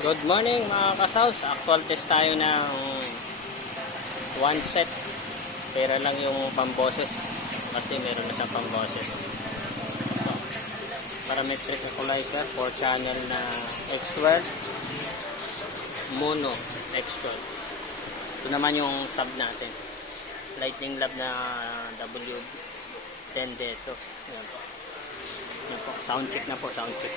Good morning mga kasaws. Actual test tayo ng one set. Pera lang yung pamboses. Kasi meron na siyang pamboses. So, parametric equalizer 4 channel na X12 mono X12. Ito naman yung sub natin. Lightning Lab na W10 dito. Yan po. Yan po. Sound check na po. Sound check.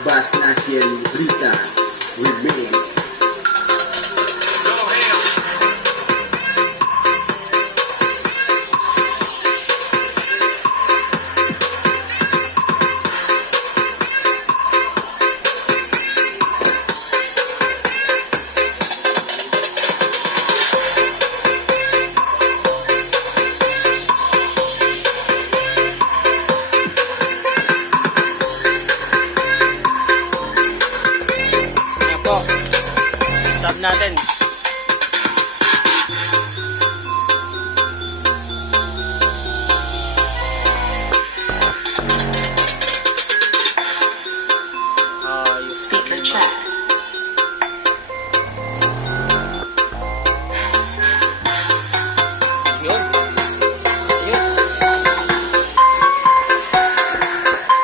Bass Nation Rita Remix. Sub natin. Speaker check.